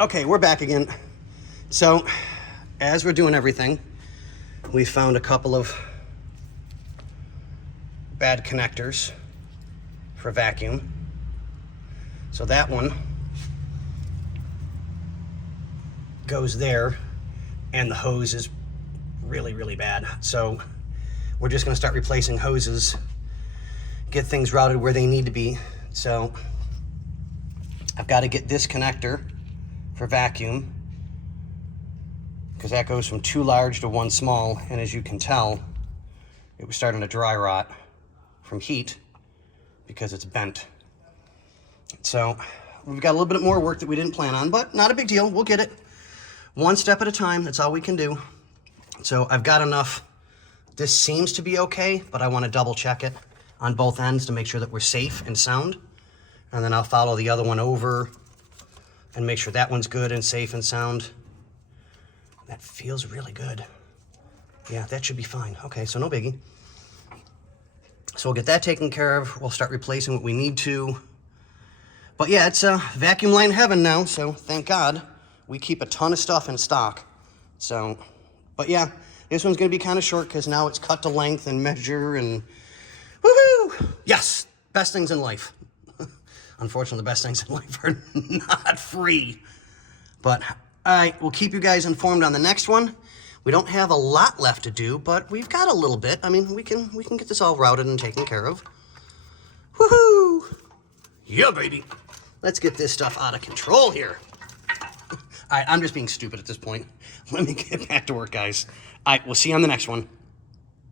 Okay, we're back again. So, as we're doing everything, we found a couple of bad connectors for vacuum. So that one goes there, and the hose is really, really bad. So we're just gonna start replacing hoses, get things routed where they need to be. So I've got to get this connector for vacuum, because that goes from 2 large to 1 small, and as you can tell, it was starting to dry rot from heat because it's bent. So we've got a little bit more work that we didn't plan on, but not a big deal. We'll get it one step at a time. That's all we can do. So I've got enough. This seems to be okay, but I want to double check it on both ends to make sure that we're safe and sound. And then I'll follow the other one over and make sure that one's good and safe and sound. That feels really good. Yeah, that should be fine. Okay, so no biggie. So we'll get that taken care of. We'll start replacing what we need to. But yeah, it's vacuum line heaven now, so thank God. We keep a ton of stuff in stock. So, but yeah, this one's gonna be kind of short because now it's cut to length and measure and woohoo! Yes, best things in life. Unfortunately, the best things in life are not free. But all right, we'll keep you guys informed on the next one. We don't have a lot left to do, but we've got a little bit. I mean, we can get this all routed and taken care of. Woohoo! Yeah, baby. Let's get this stuff out of control here. All right, I'm just being stupid at this point. Let me get back to work, guys. All right, we'll see you on the next one.